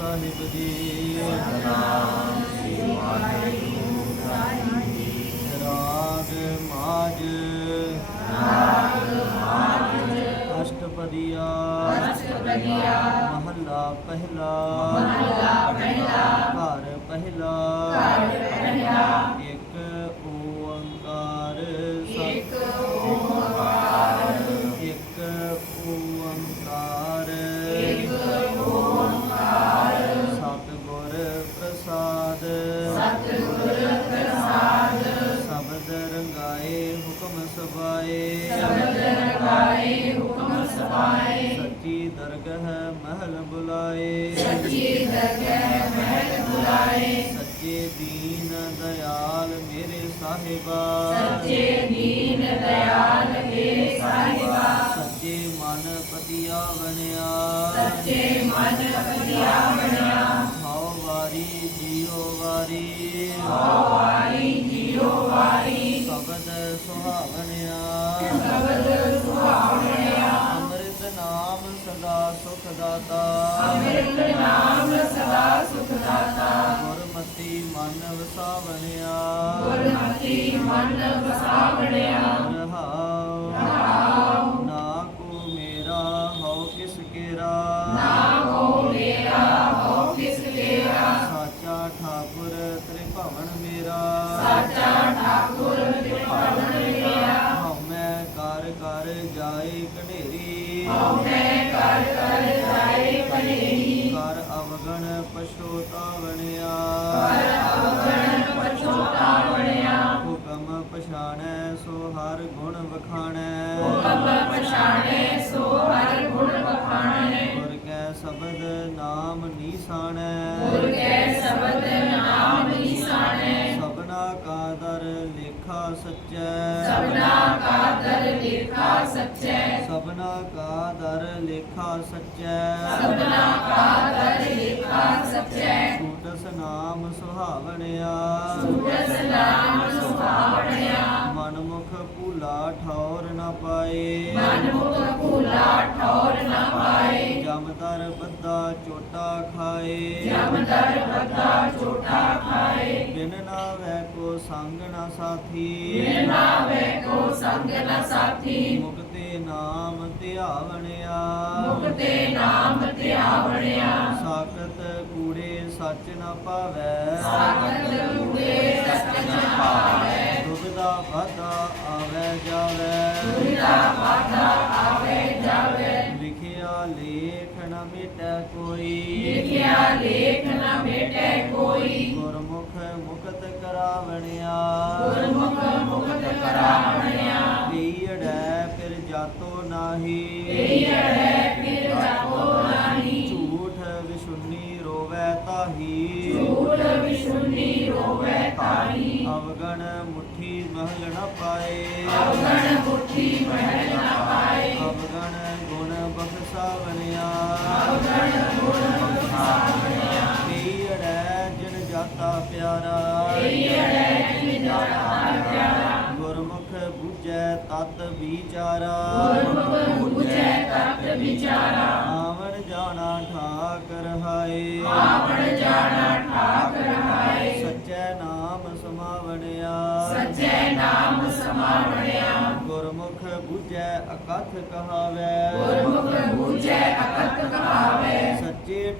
ਸਾਹਿਬ ਜੀ ਸਤਨਾਮ ਸ੍ਰੀ ਵਾਹਿਗੁਰੂ ਸਾਹਿਬ ਜੀ ਰਾਗ ਮਾਜ ਨਾਗ ਮਾਜ ਅਸ਼ਟਪਦੀਆ ਅਸ਼ਟਪਦੀਆ ਮਹੱਲਾ ਪਹਿਲਾ ਮਹੱਲਾ ਪਹਿਲਾ ਘਰ ਪਹਿਲਾ ਘਰ ਪਹਿਲਾ ਹੁਕਮ ਸਬਾਏ ਸ਼ਬਦ ਰਗਾਏ ਹੁਕਮ ਸਬਾਏ ਸੱਚੀ ਦਰਗਹ ਮਹਿਲ ਬੁਲਾਏ ਸੱਚੀ ਦਰਗਹਿ ਮਹਿਲ ਬੁਲਾਏ ਸੱਚੇ ਦੀਨ ਦਇਆਲ ਮੇਰੇ ਸਾਹਿਬਾ ਸੱਚੇ ਦੀਨ ਦਇਆਲ ਮੇਰੇ ਸਾਹਿਬਾ ਸੱਚੇ ਮਨ ਪਤੀਆ ਬਣਿਆ ਸੱਚੇ ਮਨ ਪਤਿਆ ਬਣਿਆ ਹਉ ਵਾਰੀ ਜੀਉ ਵਾਰੀ ਹਉ ਵਾਰੀ ਜੀਉ ਵਾਰੀ ਦਾਤਾ ਅੰਮ੍ਰਿਤ ਨਾਮ ਸਦਾ ਸੁਖ ਦਾਤਾ ਗੁਰਮਤੀ ਮਨ ਵਸਾਵਣਿਆ। ਗੁਰਮਤੀ ਮਨ ਵਸਾਵਣਿਆ। ਵਖਾਣੈ। ਹੁਕਮ ਪਛਾਣੇ ਸੋ ਹਰ ਗੁਣ ਬਖਾਣੈ ਗੁਰ ਕੈ ਸ਼ਬਦ ਨਾਮ ਨੀਸਾਣੈ। ਗੁਰ ਕੈ ਸ਼ਬਦ ਨਾਮ ਨਿਸ਼ਾਨੈ ਸਭਨਾ ਕਾ ਦਰ ਲੇਖਾ ਸੱਚੈ। ਸਭਨਾ ਕਾ ਦਰ ਲੇਖਾ ਸੱਚੈ। ਸਭਨਾ ਕਾ ਦਰ ਲੇਖਾ ਸੱਚੈ। ਸਭਨਾ ਕਾ ਦਰ ਲੇਖਾ ਸੱਚੈ। ਸੂਟਸ ਨਾਮ ਸੁਹਾਵਣਿਆ। ਸੂਰਜ ਨਾਮ ਨ ਪਾਏ। ਮਨ ਮੁਖ ਭੂਲਾ ਠੌਰ ਨ ਪਾਏ ਜਮਦਰ ਬੱਦਾ ਚੋਟਾ ਖਾਏ ਜਮ ਦਰ ਬੱਦਾ ਝੂਠਾ ਖਾਏ। ਬਿਨ ਨਾਵੈ ਕੋ ਸੰਗ ਨ ਸਾਥੀ। ਬਿਨ ਨਾਵੇ ਕੋ ਸੰਗ ਨ ਸਾਥੀ ਮੁਕਤੇ ਨਾਮ ਧਿਆਵਣਿਆ। ਮੁਕਤੇ ਨਾਮ ਧਿਆਵਣਿਆ ਸਾਖਤ ਕੂੜੇ ਸੱਚ ਨ ਪਾਵੈ। ਸਾਗਤ ਕੂੜੇ ਸਚ ਨ ਪਾਵੈ। ਦੁਬਦਾ ਵਾਦਾ ਜਾਵੈ ਦੁਰਿਦਾ ਵਾਦਾ ਆਵੇ ਜਾਵੇ ਲਿਖਿਆ ਲੇਖ ਨ ਮਿਟੈ ਕੋਈ। ਲਿਖਿਆ ਲੇਖ ਨ ਮੇਟੇ ਕੋਈ। ਗੁਰਮੁਖ ਮੁਕਤ ਕਰਾਵਣਿਆ। ਗੁਰਮੁਖ ਮੁਕਤ ਕਰਾਵਣਿਆ। ਈੜੈ ਫਿਰ ਜਾਤੋ ਨਾਹੀ। ਈੜੈ ਫਿਰ ਜਾਪੋ ਨਾਹੀ। ਝੂਠ ਵਿਸ਼ੁੰਨੀ ਰੋਵੈ ਤਾਹੀ। ਝੂਠ ਵਿਸ਼ੁੰਨੀ ਰੋਵੇ ਤਾਹੀ। ਅਵਗਣ ਮੁਠੀ ਮਹਲ ਨ ਪਾਏ। ਅਵਗਣ ਮੁਠੀ ਮਹਿਲ ਨ ਪਾਏ। ਅਵਗਣ ਗੁਣ ਬਖਸ਼ਾਵਣਿਆ। ਅਵਗਣ ਗੁਣ ਬਖਸ਼ਾਵਣਿਆ। ਈੜੈ ਜਿਨ ਜਾਤਾ ਪਿਆਰਾ। ਈੜੈ ਜਿਨ ਜਾਤਾ ਪਿਆਰਾ। ਗੁਰਮੁਖ ਬੁਝੈ ਤਤ ਵਿਚਾਰਾ। ਗੁਰਮੁਖ ਬੁਝੈ ਤਤ ਵਿਚਾਰਾ। ਆਵਣ ਜਾਣਾ ਠਾਕ ਰਹਾਏ ਆਵਣ ਜਾਣਾ ਠਾਕ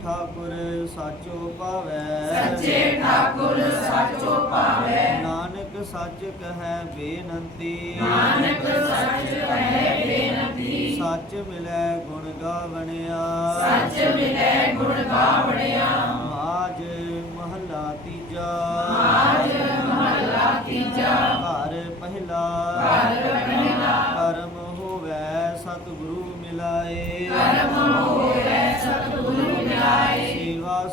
ਠਾਕੁਰ ਸਾਚੋ ਪਾਵੈ ਸੱਚੇ ਠਾਕੁਰ ਸਾਚੋ ਪਾਵੇ ਨਾਨਕ ਸੱਚ ਕਹੈ ਬੇਨੰਤੀ। ਨਾਨਕ ਸੱਚ ਕਹੇ ਬੇਨਤੀ। ਸੱਚ ਮਿਲੈ ਗੁਣ ਗਾਵਣਿਆ। ਸੱਚ ਮਿਲੇ ਗੁਣ ਗਾਵਣਿਆ। ਮਾਜ ਮਹੱਲਾ ਤੀਜਾ। ਆਜ ਮਹੱਲਾ ਤੀਜਾ। ਘਰ ਪਹਿਲਾ। ਘਰ ਪਹਿਲਾ। ਕਰਮ ਹੋਵੈ ਸਤਿਗੁਰੂ ਮਿਲਾਏ। ਕਰਮ ਹੋਏ ਸਤਿਗੁਰੂ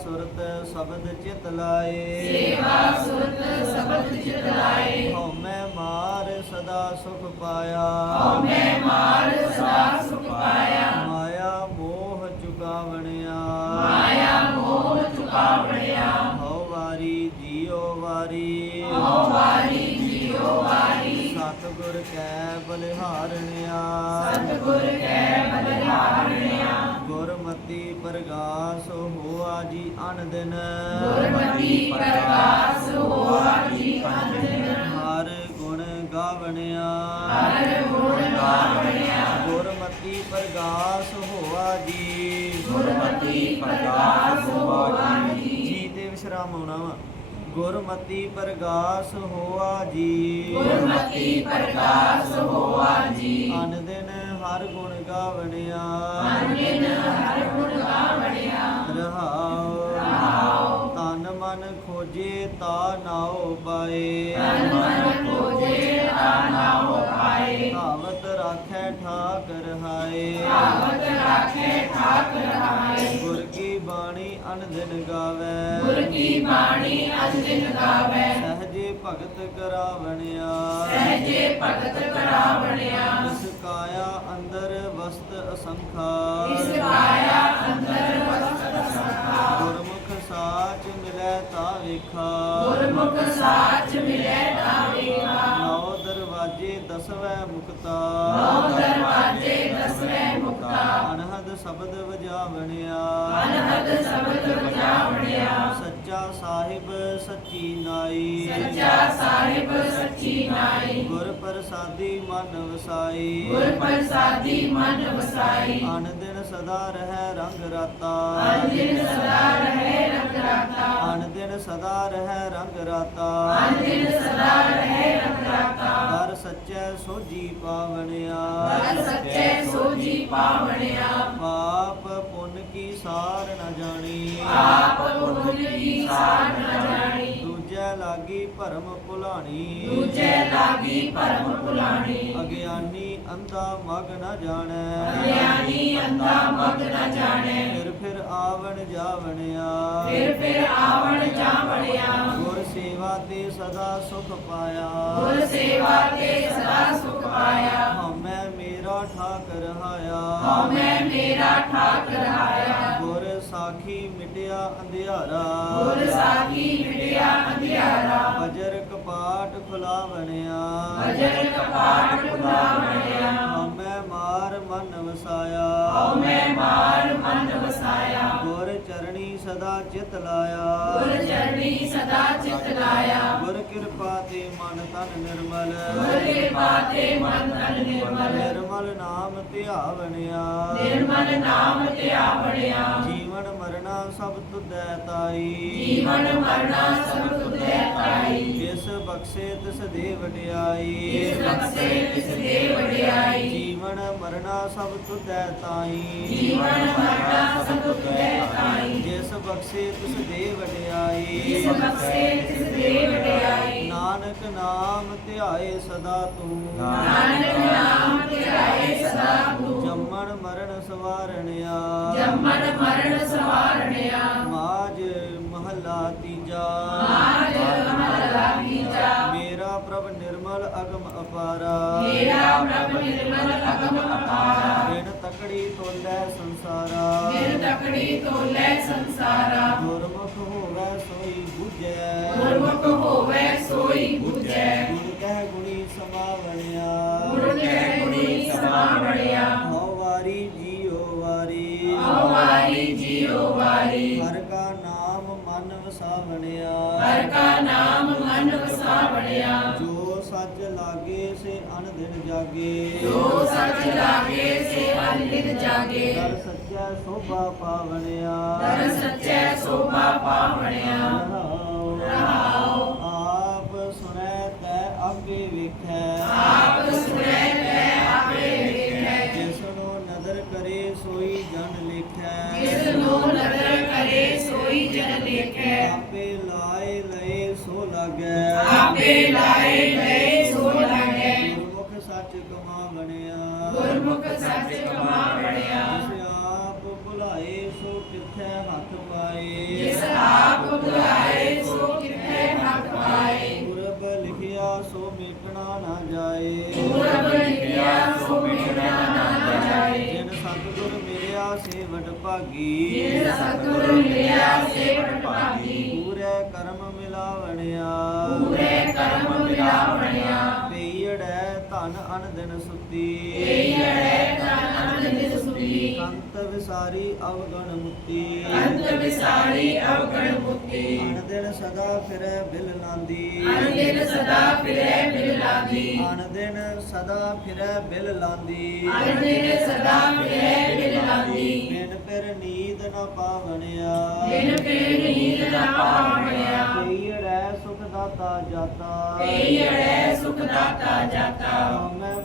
ਸੁਰਤ ਸ਼ਬਦ ਚਿਤ ਲਾਏ। ਸੇਵਾ ਸੁਰਤ ਸਬਦ ਚਿਤ ਲਾਏ। ਹਉਮੈ ਮਾਰ ਸਦਾ ਸੁਖ ਪਾਇਆ। ਹਉਮੈ ਮਾਰ ਸਦਾ ਸੁਖ ਪਾਇਆ। ਮਾਇਆ ਮੋਹ ਚੁਕਾਵਣਿਆ। ਮਾਇਆ ਮੋਹ ਚੁਕਾਵਣਿਆ। ਹਉ ਵਾਰੀ ਜੀਉ ਵਾਰੀ। ਹਉ ਵਾਰੀ ਜੀਉ ਵਾਰੀ। ਸਤਿਗੁਰ ਕੈ ਬਲਿਹਾਰਣਿਆ। ਸਤਿਗੁਰ ਕੈ ਬਲਿਹਾਰਣਿਆ। ਪ੍ਰਗਾਸ ਹੋਆ ਜੀ ਅਨ ਦਿਨ ਗੁਰਮਤੀ ਪ੍ਰਕਾਸ਼ ਹੋਆ ਜੀ ਅੰਦਨ ਹਰ ਗੁਣ ਗਾਵਣਿਆ। ਹਰ ਗੁਣ ਗਾਵਣਿਆ। ਗੁਰਮਤੀ ਪ੍ਰਗਾਸ ਹੋਆ ਜੀ। ਗੁਰਮਤੀ ਪ੍ਰਕਾਸ਼ ਹੋਆ ਜੀ। ਜੀ ਤੇ ਵਿਸ਼ਰਾਮ ਹੋਣਾ ਵਾ। ਗੁਰਮਤੀ ਪ੍ਰਗਾਸ ਹੋਆ ਜੀ। ਗੁਰਮਤੀ ਪ੍ਰਕਾਸ਼ ਹੋਆ ਜੀ। ਅਨ ਦਿਨ ਹਰ ਗੁਣ ਗਾਵਣਿਆ। ਅੰਦਨ ਹਰ ਰਹਾਉ ਰਹਾਉ ਤਨ ਮਨ ਖੋਜੇ ਤਾ ਨਾਉ ਪਾਏ। ਤਨ ਮਨ ਖੋਜੇ ਆਨਾਉ ਪਾਏ। ਧਾਵਤ ਰਾਖੈ ਠਾਕ ਰਹਾਏ ਭਾਵਤ ਰਾਖੇ ਠਾਕ ਰਹਾਏ ਗੁਰ ਕੀ ਬਾਣੀ ਅਨ ਦਿਨ ਗਾਵੇ। ਗੁਰ ਕੀ ਬਾਣੀ ਅੰਦਨ ਗਾਵੇ। ਸਹਜੇ ਭਗਤ ਕਰਾਵਣਿਆ। ਸਹਜੇ ਭਗਤ ਕਰਾਵਣਿਆ। ਇਸ ਕਾਇਆ ਅੰਦਰ ਵਸਤ ਅਸੰਖਾ। ਇਸ ਕਾਇਆ ਅੰਦਰ ਵਸਤ ਵੇਖਾ। ਗੁਰਮੁਖ ਸਾਚ ਮਿਲੈ ਤਾਵੇਗਾ ਨੌ ਦਰਵਾਜੇ ਦਸਵੈ ਮੁਕਤਾ। ਨੌ ਦਰਵਾਜੇ ਦਸਵੇਂ ਮੁਕਤਾ। ਅਨਹਦ ਸ਼ਬਦ ਵਜਾਵਣਿਆ। ਅਨਹਦ ਸ਼ਬਦ ਵਜਾਵਣਿਆ। ਸਾਹਿਬ ਸੱਚੀ ਨਾਈ। ਸੱਚਾ ਸਾਹਿਬ ਸੱਚੀ ਨਾਈ। ਗੁਰ ਪ੍ਰਸਾਦੀ ਮਨ ਵਸਾਈ। ਗੁਰ ਪ੍ਰਸਾਦੀ ਮਨ ਵਸਾਈ। ਅਨ ਦਿਨ ਸਦਾ ਰਹਿ ਰੰਗ ਰਾਤਾ। ਅੰਦਿਨ ਸਦਾ ਰਹੇ ਰੰਗ ਰਾਤਾ। ਅਨ ਦਿਨ ਸਦਾ ਰਹਿ ਰੰਗ ਰਾਤਾ। ਅੰਦਿਨ ਸਦਾ ਰਹੇ ਰੰਗ ਰਾਤਾ। ਦਰ ਸੱਚੈ ਸੋਜੀ ਪਾਵਣਿਆ। ਦਰ ਸੱਚੇ ਸੋਜੀ ਪਾਵਣਿਆ। ਪਾਪ ਪੁੰਨ ਕੀ ਸਾਰ ਨ ਜਾਣੀ। ਆਪ ਪੁੰਨ ਕੀ ਸਾਰ ਨ ਜਾਣੀ। ਦੂਜੈ ਲਾਗੀ ਭਰਮ ਭੁਲਾਣੀ। ਦੂਜੇ ਲਾਗੀ ਪਰਮ ਭੁਲਾਣੀ। ਅਗਿਆਨੀ ਅੰਧਾ ਮਗ ਨ ਜਾਣੈ। ਗਿਆਨੀ ਅੰਧਾ ਮਗ ਨ ਜਾਣੇ। ਫਿਰ ਫਿਰ ਆਵਣ ਜਾਵਣਿਆ। ਫਿਰ ਫਿਰ ਆਵਣ ਜਾਵਣਿਆ। ਗੁਰ ਸੇਵਾ ਤੇ ਸਦਾ ਸੁਖ ਪਾਇਆ। ਗੁਰ ਸੇਵਾ ਤੇ ਸਦਾ ਸੁਖ ਪਾਇਆ। ਹਉਮੈ ਮੇਰਾ ਠਾਕ ਰਹਾਇਆ ਹਉਮੈ ਮੇਰਾ ਠਾਕ ਰਹਾਇਆ ਸਾਖੀ ਮਿਟਿਆ ਅੰਧਿਆਰਾ। ਗੁਰ ਸਾਖੀ ਮਿਟਿਆ ਅੰਧਿਆਰਾ। ਅਜਰ ਕਪਾਟ ਖੁਲਾਵਣਿਆ। ਅਜਰ ਕਪਾਟ ਖੁਲਾ ਬਣਿਆ ਹਉਮੈ ਮਾਰ ਮਨ ਵਸਾਇਆ। ਹਉਮੈ ਮਾਰ ਮਨ ਵਸਾਇਆ। ਸਦਾ ਚਿਤ ਲਾਇਆ। ਗੁਰ ਚਰਣੀ ਸਦਾ ਚਿਤ ਲਾਇਆ। ਗੁਰ ਕਿਰਪਾ ਤੇ ਮਨ ਤਨ ਨਿਰਮਲ। ਗੁਰ ਕਿਰਪਾ ਤੇ ਮਨ ਤਨ ਨਿਰਮਲ। ਨਿਰਮਲ ਨਾਮ ਧਿਆਵਣਿਆ। ਨਿਰਮਲ ਨਾਮ ਧਿਆਵਣਿਆ। ਜੀਵਨ ਮਰਣਾ ਸਭ ਤੁਧੈ ਤਾਈ। ਜੀਵਨ ਮਰਣਾ ਸਭ ਤੁਧੈ ਪਾਈ ਜਿਸ ਬਖਸ਼ੇ ਤਿਸ ਦੇ ਵਡਿਆਈ। ਇਸ ਬਖਸ਼ੇ ਤਿਸ ਦੇ ਵਡਿਆਈ। ਜੀਵਨ ਮਰਣਾ ਸਭ ਤੁਧੈ ਤਾਈ। ਜੀਵਨ ਮਰਣਾ ਸਭ ਤੁਧੈ ਤਾਈ। ਜਿਸ ਬਖਸ਼ੇ ਤਿਸ ਦੇ ਵਡਿਆਈ। ਇਸ ਬਖਸ਼ੇ ਤਿਸ ਦੇ ਵਡਿਆਈ। ਨਾਨਕ ਨਾਮ ਧਿਆਏ ਸਦਾ ਤੂੰ। ਨਾਨਕ ਨਾਮ ਧਿਆਏ ਸਦਾ ਤੂੰ। ਜੰਮਣ ਮਰਨ ਸਵਾਰਣਿਆ। ਜੰਮਣ ਮਰਨ ਸਵਾਰਣਿਆ। ਅਪਾਰਾ। ਮੇਰਾ ਪ੍ਰਭ ਨਿਰਮਲ ਅਗਮ ਅਪਾਰਾ। ਬਿਨ ਤਕੜੀ ਤੋਲੇ ਸੰਸਾਰਾ। ਦਿਲ ਤਕੜੀ ਤੋਲੇ ਸੰਸਾਰਾ। ਗੁਰਮੁਖ ਹੋਵੇ ਸੋਈ ਬੁਝੈ। ਗੁਰਮੁਖ ਹੋਵੇ ਸੋਈ ਬੁਝੈ। ਗੁਣ ਕਹਿ ਗੁਣੀ ਸਮਾਵਣਿਆ। ਗੁਰ ਕੇ ਗੁਣੀ ਸਮਾਵਣਿਆ। ਹਉ ਵਾਰੀ ਜੀਉ ਵਾਰੀ। ਹਉ ਵਾਰੀ ਜੀਉ ਵਾਰੀ। ਹਰ ਕਾ ਨਾਮ ਮਨ ਵਸਾਵਣਿਆ। ਹਰ ਕਾ ਨਾਮ ਮਨ ਵਸਾਵਣਿਆ। ਸੱਚ ਲਾਗੇ ਸੇ ਅਨ ਦਿਨ ਜਾਗੇ। ਜੋ ਸੱਚ ਲਾਗੇ ਸੇ ਅਨਿਤ ਜਾਗੇ। ਦਰ ਸੱਚਾ ਸੋਭਾ ਪਾਵਣਿਆ। ਦਰ ਸੱਚੈ ਸੋਭਾ ਪਾਵਣਿਆ। ਰਹਾਉ। ਆਪ ਸੁਣੈ ਤੈ ਆਪੇ ਵੇਖੈ। ਆਪ ਸੁਣੈ ਤੈ ਆਪੇ ਵੇਖੈ। ਜਿਸ ਨੂੰ ਨਦਰ ਕਰੇ ਸੋਈ ਜਨ ਲੇਖੈ ਜਿਸ ਨੂੰ ਨਦਰ ਕਰੇ ਸੋਈ ਜਨ ਦੇਖੈ ਆਪੇ ਲਾਏ ਲਏ ਸੋ ਲਾਗੈ। ਆਪੇ ਲਾਏ ਲਏ ਸੱਚ ਕਮਾ ਬਣਿਆ। ਜਿਸ ਆਪ ਭੁਲਾਏ ਸੋ ਕਿੱਥੈ ਹੱਥ ਪਾਏ। ਜਿਸ ਆਪ ਬੁਲਾਏ ਸੋ ਕਿਥੇ ਹੱਥ ਪਾਏ। ਪੁਰਬ ਲਿਖਿਆ ਸੋ ਮੇਟਣਾ ਨਾ ਜਾਏ। ਪੂਰਬ ਲਿਖਿਆ ਸੋ ਮਿਟਣਾ ਨਾ ਜਾਏ। ਜਿਨ ਸਤਿਗੁਰ ਮਿਲਿਆ ਸੇ ਵਡ ਭਾਗੀ। ਜਿਨ ਸਤਿਗੁਰ ਮਿਲਿਆ ਸੇ ਭਾਗੀ। ਪੂਰੇ ਕਰਮ ਮਿਲਾਵਣਿਆ। ਪੂਰੇ ਕਰਮ ਮਿਲਾਵਣਿਆ। ਪਈੜੈ ਧਨ ਅਨ ਦਿਨ ਸੁਤੀ। ਏੜੈ ਵਿਸਾਰੀ ਅਵਗਣ ਮੁਕਤੀ। ਅੰਤ ਵਿਸਾਰੀ ਅਵਗਣ ਮੁਕਤੀ। ਅਨ ਦਿਨ ਸਦਾ ਫਿਰੈ ਬਿਲ ਲਾਂਦੀ। ਅਨ ਦਿਨ ਸਦਾ ਫਿਰੈ ਬਿਲ ਲਾਗੀ ਅਨ ਦਿਨ ਸਦਾ ਫਿਰੈ ਬਿਲ ਲਾਂਦੀ। ਅਨ ਦਿਨ ਸਦਾ ਫਿਰੈ ਬਿਲ ਲਾਗੀ ਬਿਨ ਫਿਰ ਨੀਂਦ ਨ ਪਾਵਣਿਆ। ਬਿਨ ਫਿਰ ਨੀਂਦ ਨਾ ਪਾਵਣਿਆ। ਪਈੜੈ ਸੁਖ ਦਾਤਾ ਜਾਤਾ। ਪਈੜੈ ਸੁਖ ਦਾਤਾ ਜਾਤਾ। ਮੈਂ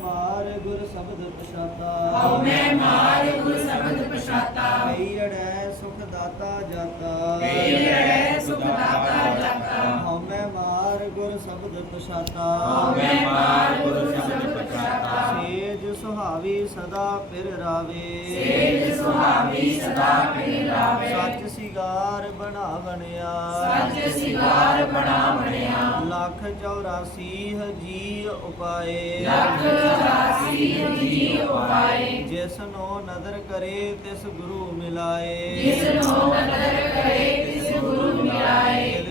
ਸ਼ਬਦ ਪਛਾਤਾ ਹਉ ਮੈਂ ਮਾਰ ਗੁਰ ਸ਼ਬਦ ਪਛਾਤਾ ਪਈੜੈ ਸੁਖ ਦਾਤਾ ਜਾਤਾ। ਪਈੜੈ ਸੁਖ ਦਾਤਾ ਜਾਤਾ। ਗੁਰ ਸ਼ਬਦ ਪਛਾਤਾ ਹਉ ਮੈਂ ਮਾਰ ਗੁਰ ਸ਼ਬਦ ਪਛਾਤਾ ਸੇਜ ਸੁਹਾਵੀ ਸਦਾ ਫਿਰ ਰਾਵੇ। ਸੇਜ ਸੁਹਾਵੀ ਸਦਾ ਫਿਰ ਲਾਵੇ ਸੱਚ ਸਿਗਾਰ ਬਣਾਵਣਿਆ। ਸੱਚ ਸਿਗਾਰ ਬਣਾ ਬਣਿਆ ਲੱਖ 84 ਜੀ ਉਪਾਏ। ਲੱਖ ਚੁਰਾਸੀ ਜੀ ਉਪਾਏ। ਜਿਸ ਨੂੰ ਨਦਰ ਕਰੇ ਤਿਸ ਗੁਰੂ ਮਿਲਾਏ। ਜਿਸ ਨੂੰ ਨਦਰ ਕਰੇ ਤਿਸ ਗੁਰੂ ਮਿਲਾਏ।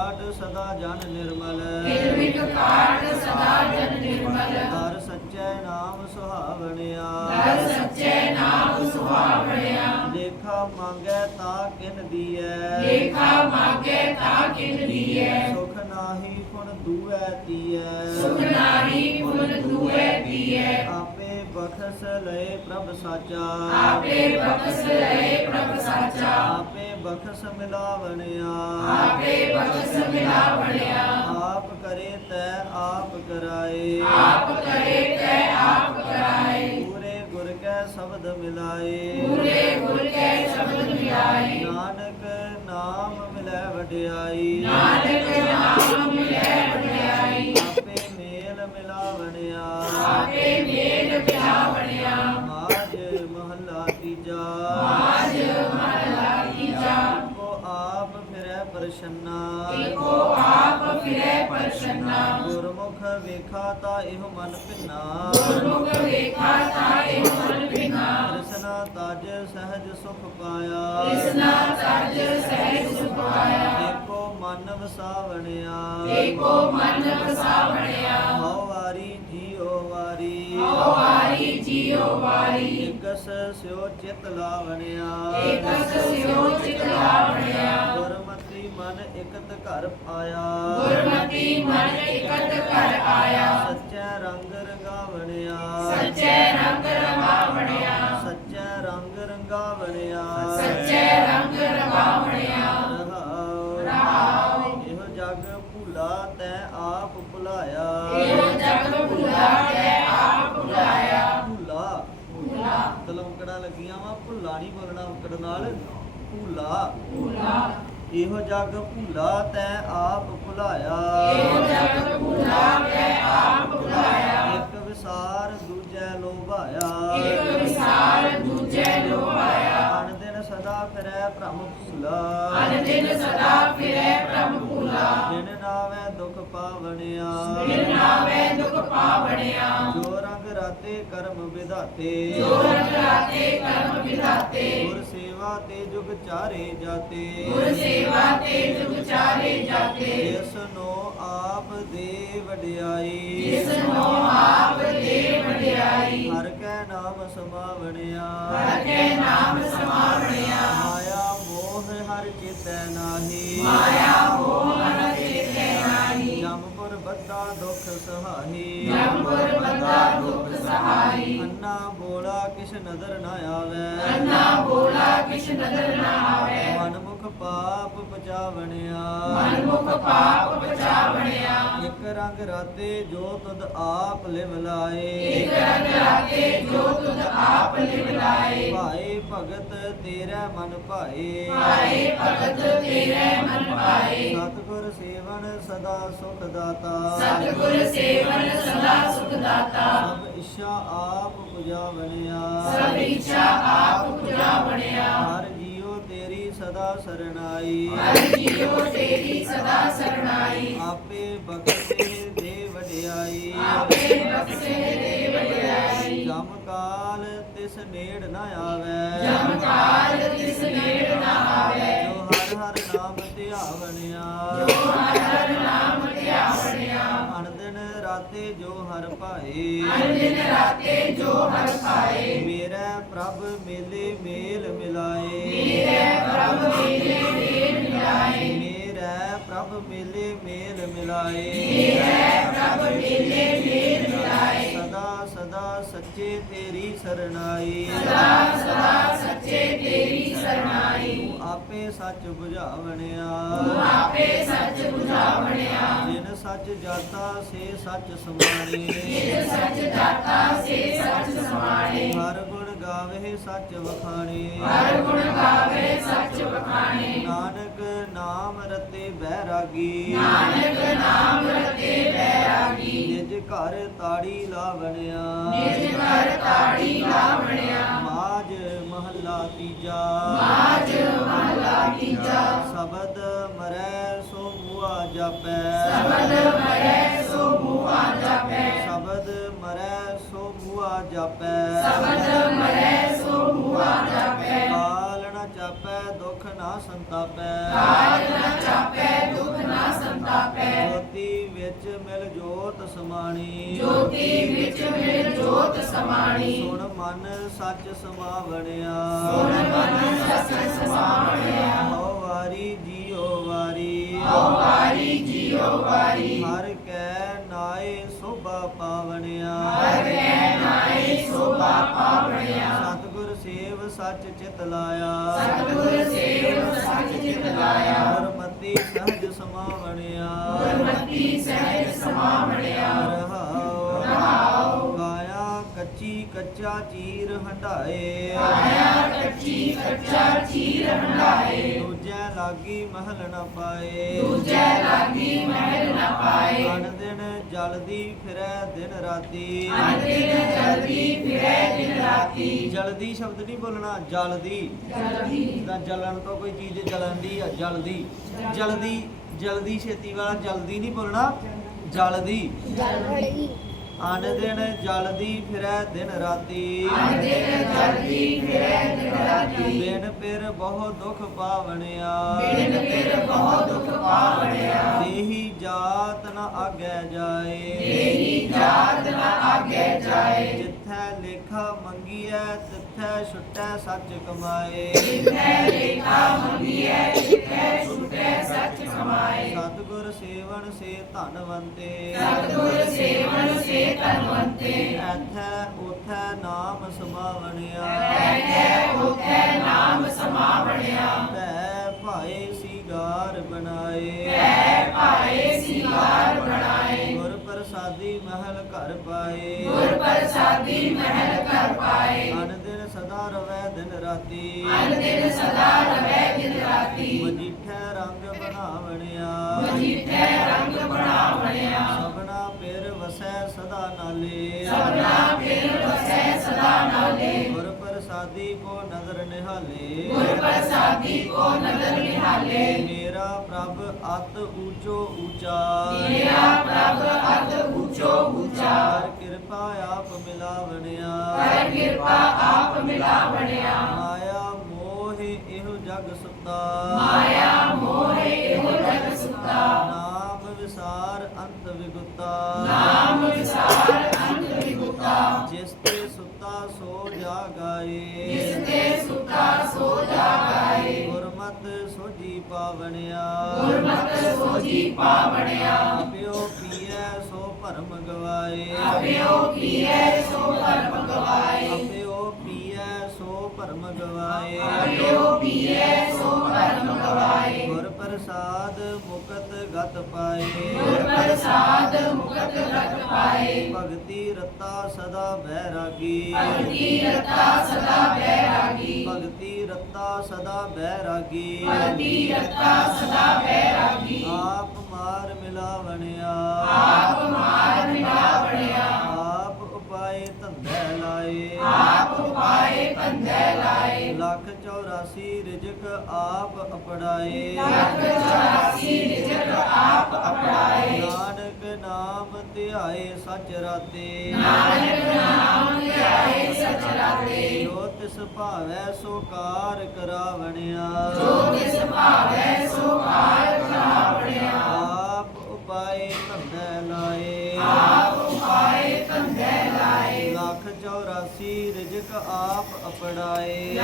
ਕਾਟ ਸਦਾ ਜਨ ਨਿਰਮਲ। ਫਿਰ ਵਿਕ ਕਾਟ ਸਦਾ ਜਨ ਨਿਰਮਲ। ਹਰ ਸੱਚੇ ਨਾਮ ਸੁਹਾਵਣਿਆ। ਹਰ ਸੱਚੇ ਨਾਮ ਸੁਹਾਵਣਿਆ। ਲੇਖਾ ਮੰਗੈ ਤਾਂ ਕਿਨ ਦੀਐ। ਲੇਖਾ ਮਾਗੇ ਤਾ ਕਿਨ ਦੀਐ। ਸੁਖ ਨਾਹੀ ਫੁਣ ਦੂਐ ਤੀਐ। ਸੁਖ ਨਾਹੀ ਦੂਏ ਦੀਐ ਆਪੇ ਬਖਸ ਲਏ ਪ੍ਰਭ ਸਾਚਾ। ਆਪੇ ਬਖਸ਼ ਲਏ ਪ੍ਰਭ ਸਾਚਾ। ਆਪੇ ਬਖਸ ਮਿਲਾਵਣਿਆ ਆਪੇ ਬਖਸ਼ ਮਿਲਾ ਬਣਿਆ ਆਪ ਕਰੇ ਤੈ ਆਪ ਕਰਾਏ। ਆਪ ਕਰੇ ਤੈ ਆਪ ਕਰਾਏ। ਪੂਰੇ ਗੁਰ ਕੈ ਸ਼ਬਦ ਮਿਲਾਏ। ਪੂਰੇ ਗੁਰ ਕੈ ਸ਼ਬਦ ਮਿਲਾਏ। ਨਾਨਕ ਨਾਮ ਮਿਲੈ ਵਡਿਆਈ। ਨਾਨਕ ਨਾਮ ਪਰਸ਼ਨਾ। ਏਕੋ ਆਪ ਫਿਰੈ ਪਰਸ਼ਨਾ। ਗੁਰਮੁਖ ਵੇਖਾ ਤਾ ਇਹ ਮਨ ਭਿੰਨਾ। ਗੁਰਮੁਖ ਵੇਖਾ ਤਾਏ ਮਨ ਬਿਨਾ ਦਰਸਨਾ ਤਜ ਸਹਜ ਸੁਖ ਪਾਇਆ। ਇਸਨਾ ਸੱਜ ਸਹਿਜ ਸੁਖ ਪਾਇਆ। ਏਕੋ ਮਨ ਵਸਾਵਣਿਆ। ਏਕੋ ਮਨ ਵਸਾ ਬਣਿਆ ਹਉ ਵਾਰੀ ਜੀਉ ਵਾਰੀ। ਹਉ ਵਾਰੀ ਜੀਉ ਵਾਰੀ। ਇਕਸ ਸਿਓ ਚਿਤ ਲਾਵਣਿਆ। ਏਕਸ ਸਿਓ ਚਿਤ ਲਾਵਣਿਆ। ਮਨ ਇਕਤ ਘਰ ਆਇਆ। ਗੁਰਮਤੀ ਮਨ ਇਕਤ ਕਰ ਆਇਆ। ਸੱਚੇ ਰੰਗ ਰੰਗਾਵਣਿਆ। ਸੱਚੇ ਰੰਗ ਰਵਾਵਣਿਆ ਸੱਚੇ ਰੰਗ ਰੰਗਾਵਣਿਆ। ਸੱਚੇ ਰੰਗ ਰਵਾਵਣਿਆ ਰਹਾਉ ਰਹਾਉ। ਇਹੋ ਜਗ ਭੁਲਾ ਤੈ ਆਪ ਭੁਲਾਇਆ। ਇਹੋ ਜਗ ਭੁਲਾ ਤੈ ਆਪ ਭੁਲਾਇਆ। ਭੁਲਾ। ਭੁਲਾ। ਤਲਮਕੜਾਂ ਲੱਗੀਆਂ ਵਾ ਭੁੱਲਾ ਨਹੀਂ ਬੋਲਣਾ ਔਕੜ ਨਾਲ। ਭੁਲਾ। ਭੁਲਾ। ਇਹੋ ਜਗ ਭੁਲਾ ਤੈ ਆਪ ਭੁਲਾਇਆ। ਇਹੋ ਜਗ ਭੁਲਾ ਤੈ ਆਪ ਭੁਲਾਇਆ। ਇੱਕ ਵਿਸਾਰ ਦੂਜੈ ਲੋਭਾਇਆ। ਇੱਕ ਵਿਸਾਰ ਦੂਜੇ ਲੋਭਾਇਆ। ਅਨ ਦਿਨ ਸਦਾ ਫਿਰੈ ਭ੍ਰਮ ਭੁਲਾ। ਅਨ ਦਿਨ ਸਦਾ ਫਿਰੈ ਪ੍ਰਭ ਭੁਲਾ। ਦਿਨ ਨਾਵੇਂ ਦੁਖ ਪਾਵਣਿਆ। ਬਿਨ ਨਾਵੇ ਦੁਖ ਪਾਵਣਿਆ। ਜੋ ਰੰਗ ਰਾਤੇ ਕਰਮ ਵਿਧਾਤੇ। ਜੋ ਰੰਗ ਰਾਤੇ ਕਰਮ ਵਿਧਾਤੇ। ਗੁਰ ਸੇਵਾ ਤੇ ਜੁਗ ਚਾਰੇ ਜਾਤੇ। ਗੁਰ ਸੇਵਾ ਤੇ ਜੁਗ ਚਾਰੇ ਜਾਤੇ। ਜਿਸ ਨੂੰ ਆਪ ਦੇ ਵਡਿਆਈ। ਜਿਸ ਨੂੰ ਆਪ ਦੇ ਵਡਿਆਈ। ਹਰ ਕੈ ਨਾਮ ਸਮਾਵਣਿਆ। ਹਰ ਕੇ ਨਾਮ ਸਮਾਵਣਿਆ। ਮਾਇਆ ਮੋਹ ਹਰ ਚਿਤੈ ਨਾਹੀ। ਮਾਇਆ ਮੋਹ ਜਮਪੁਰ ਬੱਦਾ ਦੁਖ ਸਹਾਈ। ਜਮਪੁਰ ਬੰਦਾ ਦੁਖ ਸਹਾਈ। ਅੰਨਾ ਬੋਲਾ ਕਿਛ ਨਦਰ ਨਾ ਆਵੇ। ਅੰਨਾ ਬੋਲਾ ਕਿਛ ਨਦਰ ਨਾ ਆਵੇ। ਮਨ ਮੁਖ ਪਾਪ ਪਚਾਵਣਿਆ। ਮਨ ਮੁਖ ਪਾਪ ਬਚਾਵਣਿਆ ਇੱਕ ਰੰਗ ਰਾਤੇ ਜੋ ਤੁਧ ਆਪ ਲਿਵ ਲਾਏ। ਇਕ ਰੰਗ ਰਾਤੇ ਜੋ ਤੁਧ ਆਪ ਲਿਵ ਲਾਏ। ਭਾਏ ਭਗਤ ਤੇਰਾ ਮਨ ਭਾਏ। ਭਾਏ ਭਗਤ ਤੇਰੇ ਮਨ ਪਾਏ ਸਤਿਗੁਰ ਸੇਵਨ ਸਦਾ ਸੁਖ ਦਾਤਾ। ਸਤਿਗੁਰ ਸੇਵਨ ਸਦਾ ਸੁਖ ਦਾਤਾ। ਸਭ ਇੱਛਾ ਆਪ ਪੁਜਾਵਣਿਆ। ਸਭ ਇੱਛਾ ਆਪ ਪੁਜਾ ਬਣਿਆ ਹਰ ਜੀਉ ਤੇਰੀ ਸਦਾ ਸਰਣਾਈ। ਹਰ ਜੀਉ ਤੇਰੀ ਸਦਾ ਸਰਣਾਈ। ਆਪੇ ਬਖਸ਼ੇ ਦੇ ਵਡਿਆਈ। ਆਪੇ ਬਖਸ਼ੇ ਦੇ ਵਡਿਆਈ। ਜਮ ਕਾਲ ਤਿਸ ਨੇੜ ਨ ਆਵੇ। ਜਮ ਕਾਲ ਤਿਸ ਧਿਆਵਣਿਆ ਜੋ ਹਰ ਹਰ ਧਿਆਵਣਿਆ ਅਨ ਦਿਨ ਰਾਤ ਰਾਤੇ ਜੋ ਹਰ ਰਾਤੇ ਹਰ ਪਾਏ ਮੇਰਾ ਪ੍ਰਭ ਮੇਲੇ ਮੇਲ ਮਿਲਾਏ। ਮੇਰੇ ਪ੍ਰਭ ਮੇਲੇ ਮੇਲ ਮਿਲਾਏ। ਮੇਰਾ ਪ੍ਰਭ ਮੇਲੇ ਮੇਲ ਮਿਲਾਏ। ਮੇਰੇ ਪ੍ਰਭ ਮੇਲੇ ਮੇਲ ਮਿਲਾਏ। ਸਦਾ ਸਦਾ ਸੱਚੇ ਤੇਰੀ ਸਰਣਾਈ ਸਦਾ ਸਦਾ ਸੱਚੇ ਤੇਰੀ ਸਰਨਾਈ ਤੂੰ ਆਪੇ ਸੱਚ ਬੁਝਾਵਣਿਆ। ਤੂੰ ਆਪੇ ਸੱਚ ਬੁਝਾਵਣਿਆ। ਜਿਨ ਸੱਚ ਜਾਤਾ ਸੇ ਸੱਚ ਸਮਾਣੇ। ਜਿਨ ਸੱਚ ਦਾਤਾ ਸੇ ਸੱਚ ਸਮਾਣੇ। ਹਰ ਗੁਣ ਗਾਵੇ ਸੱਚ ਵਖਾਣੇ। ਹਰ ਗੁਣ ਗਾਵੇ ਸੱਚ ਵਖਾਣੇ। ਨਾਨਕ ਨਾਮ ਰਤੇ ਬੈਰਾਗੀ। ਨਾਨਕ ਨਾਮ ਰਤੇ ਬੈਰਾਗੀ। ਨਿਜ ਘਰ ਤਾੜੀ ਲਾਵਣਿਆ। ਨਿਜ ਘਰ ਤਾੜੀ ਲਾਵਣਿਆ। ਮਾਜ ਮਹੱਲਾ ਤੀਜਾ। ਮਾਜ ਮਹਲਾ ਤੀਜਾ। ਸ਼ਬਦ ਮਰੈ ਸੋ ਮੂਆ ਜਾਪੈ। ਸਬਦ ਮਰੈ ਸੋ ਮੂਆ ਜਾਪੈ। ਸ਼ਬਦ ਮਰੈ ਸੋ ਮੂਆ ਜਾਪੈ। ਸਬਦ ਮਰੈ ਸੋ ਮੂਆ ਜਾਪੈ। ਨਾ ਸੰਤਾਪੈ। ਕਾਲ ਨ ਚਾਪੈ ਦੁਖ ਨਾ ਸੰਤਾਪੈ। ਜੋਤੀ ਵਿੱਚ ਮਿਲ ਜੋਤ ਸਮਾਣੀ। ਜੋਤੀ ਵਿੱਚ ਮਿਲ ਜੋਤ ਸਮਾਣੀ। ਸੁਣ ਮਨ ਸੱਚ ਸਮਾਵਣਿਆ। ਸੁਣ ਮਨ ਸੱਚ ਸਮਾਵਣਿਆ। ਹਉ ਵਾਰੀ ਜੀਉ ਵਾਰੀ। ਹਉ ਵਾਰੀ ਜੀਉ ਵਾਰੀ। ਹਰ ਕੈ ਨਾਏ ਸੋਭਾ ਪਾਵਣਿਆ। ਹਰ ਕੈ ਨਾਏ ਸੋਭਾ ਪਾਵਣਿਆ। ਸੱਚ ਚਿਤ ਲਾਇਆ। ਸਤਿਗੁਰ ਸੇਵ ਸੱਚ ਚਿਤ ਲਾਇਆ। ਗੁਰਮਤੀ ਸਹਜ ਸਮਾਵਣਿਆ। ਗੁਰਮਤੀ ਸਹਿਜ ਸਮਾਵਣਿਆ। ਰਹਾਉ ਰਹਾਉ ਗਾਇਆ ਕੱਚੀ ਕੱਚਾ ਚੀਰ ਹੰਡਾਏ ਆਇਆ ਕੱਚੀ ਕੱਚਾ ਚੀਰ ਹੰਡਾਏ ਦੂਜੈ ਲਾਗੀ ਮਹਲ ਨ ਪਾਏ। ਦੂਜੈ ਲਾਗੀ ਮਹਿਲ ਨ ਪਾਏ। ਅਨ ਦਿਨ ਜਲਦੀ ਫਿਰੈ ਦਿਨ ਰਾਤੀ। ਅਨਦਿਨ ਜਲਦੀ ਫਿਰੈ ਦਿਨ ਰਾਤੀ। ਜਲਦੀ ਸ਼ਬਦ ਨਹੀਂ ਬੋਲਣਾ ਜਲਦੀ। ਜਲਦੀ। ਜਿੱਦਾਂ ਜਲਣ ਤੋਂ ਕੋਈ ਚੀਜ਼ ਜਲਣ ਦੀ ਆ ਜਲਦੀ। ਜਲਦੀ। ਜਲਦੀ ਛੇਤੀ ਵਾਲਾ ਜਲਦੀ ਨਹੀਂ ਬੋਲਣਾ ਜਲਦੀ। ਅਨ ਦਿਨ ਜਲਦੀ ਫਿਰੈ ਦਿਨ ਰਾਤੀ। ਅਨਦਿਨ ਜਲਦੀ ਫਿਰੈ ਦਿਨ ਰਾਤੀ। ਬਿਨ ਪਿਰ ਬਹੁ ਦੁਖ ਪਾਵਣਿਆ। ਬਿਨ ਫਿਰ ਬਹੁ ਦੁਖ ਪਾਵਣਿਆ। ਦੇਹੀ ਜਾਤ ਨ ਆਗੈ ਜਾਏ। ਦੇਹੀ ਜਾਤ ਨ ਆਗੇ ਜਾਏ। ਲੇਖਾ ਮੰਗੀਐ ਤਿੱਥੈ ਛੁਟੈ ਸੱਚ ਕਮਾਏ। ਜਿਤੈ ਲੇਖਾ ਮੰਗੀਐ ਜਿਤੈ ਛੁਟੈ ਸੱਚ ਕਮਾਏ। ਸਤਿਗੁਰ ਸੇਵਨ ਸੇ ਧਨਵੰਤੇ ਸਤਿਗੁਰ ਸੇਵਨ ਸੇ ਧਨਵੰਤੇ ਐਥੈ ਉਥੈ ਨਾਮ ਸਮਾਵਣਿਆ। ਐਥੈ ਰਾਤੀ ਅਨ ਦਿਨ ਸਦਾ ਰਵੈ ਦਿਨ ਰਾਤੀ। ਮਜੀਠੈ ਰੰਗ ਬਣਾਵਣਿਆ। ਮਜੀਠੈ ਰੰਗ ਬਣਾਵਣਿਆ। ਸਭਨਾ ਪਿਰ ਵਸੈ ਸਦਾ ਨਾਲੇ। ਸਭਨਾ ਫਿਰ ਵਸੈ ਸਦਾ ਨਾਲੇ। ਗੁਰ ਪ੍ਰਸਾਦੀ ਕੋ ਨਦਰ ਨਿਹਾਲੇ। ਗੁਰ ਪ੍ਰਸਾਦੀ ਕੋ ਨਦਰ ਨਿਹਾਲੇ। ਮੇਰਾ ਪ੍ਰਭ ਅਤ ਊਚੋ ਊਚਾ। ਮੇਰਾ ਪ੍ਰਭ ਅਤ ਉੱਚੋ ਉੱਚਾ ਹਰ ਕਿਰਪਾ ਆਪ ਮਿਲਾਵਣਿਆ। ਕਰ ਕਿਰਪਾ ਆਪ ਮਿਲਾਵਣਿਆ। ਜਗ ਸੁਤਾ। ਮਾਇਆ ਮੋਹ ਇਹੋ ਜਗ ਸੁਤਾ। ਨਾਮ ਵਿਸਾਰ ਅੰਤ ਵਿਗੁਤਾ। ਨਾਮ ਵਿਸਾਰ ਅੰਤ ਵਿਗੁਤਾ। ਜਿਸ ਤੇ ਸੁਤਾ ਸੋ ਜਾਗਾਏ। ਜਿਸ ਤੇ ਸੁਤਾ ਸੋ ਜਾਗਾਏ। ਗੁਰਮਤ ਸੋਜੀ ਪਾਵਣਿਆ। ਗੁਰਮਤਿ ਸੋਜੀ ਪਾਵਣਿਆ। ਆਪਿਓ ਪੀਐ ਸੋ ਭਰਮ ਗਵਾਏ। ਅਭਿਓ ਕੀਐ ਸੋ ਧਰਮ ਗਵਾਏ। ਆਪਿਓ ਪੀਐ ਸੋ ਭਰਮ ਗਵਾਏ। ਅਭਿਓ ਪੀਐ ਮੁਕਤ ਗਤ ਪਾਏ। ਗੁਰ ਪ੍ਰਸਾਦ ਮੁਕਤ ਰਤ ਪਾਏ। ਭਗਤੀ ਰਤਾ ਸਦਾ ਬੈਰਾਗੀ। ਭਗਤੀ ਰਤਾ ਸਦਾ ਬੈਰਾਗੀ। ਭਗਤੀ ਰਤਾ ਸਦਾ ਬੈਰਾਗੀ। ਭਗਤੀ ਰਤਾ ਸਦਾ ਬੈਰਾਗੀ। ਆਪ ਮਾਰ ਮਿਲਾਵਣਿਆ। ਆਪ ਮਾਰ ਮਿਲਾਵਣਿਆ। ਆਪ ਉਪਾਏ ਧੰਦੇ ਲਾਏ ਆਪ ਉਪਾਏ ਪੰਧੈ ਲਾਏ। ਲੱਖ 84 ਰਿਜਕ ਆਪ ਅਪੜਾਏ ਲੱਖ ਚੌਰਾਸੀ ਰਿਜਕ ਆਪ ਅਪੜਾਏ ਨਾਨਕ ਨਾਮ ਧਿਆਏ ਸਚ ਰਾਤੇ। ਨਾਨਕ ਨਾਮ ਧਿਆਏ ਸਚ ਰਾਤੇ। ਜੋ ਤਿਸ ਭਾਵੈ ਸੋ ਕਾਰ ਕਰਾਵਣਿਆ। ਜੋ ਤਿਸ ਭਾਵੈ ਸੋ ਕਾਰ ਕਰਾਵਣਿਆ। ਆਪ ਉਪਾਏ ਧੰਦੇ ਲਾਏ। ਆਪ ਪੜਾਏ ਜਪ ਚੌਰਾਸੀ ਰਿਜਕ ਆਪ ਅਪੜਾਏ।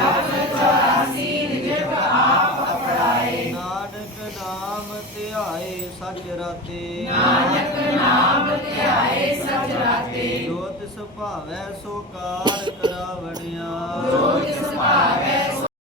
ਨਾਨਕ ਨਾਮ ਧਿਆਏ ਸੱਚ ਰਾਤੇ। ਨਾਨਕ ਨਾਮ ਧਿਆਏ ਸੱਚ ਰਾਤੇ ਜੋ ਤਿਸ ਸੋ ਕਾਰ ਕਰਾਵਣਿਆ। ਜੋ ਤਿਸ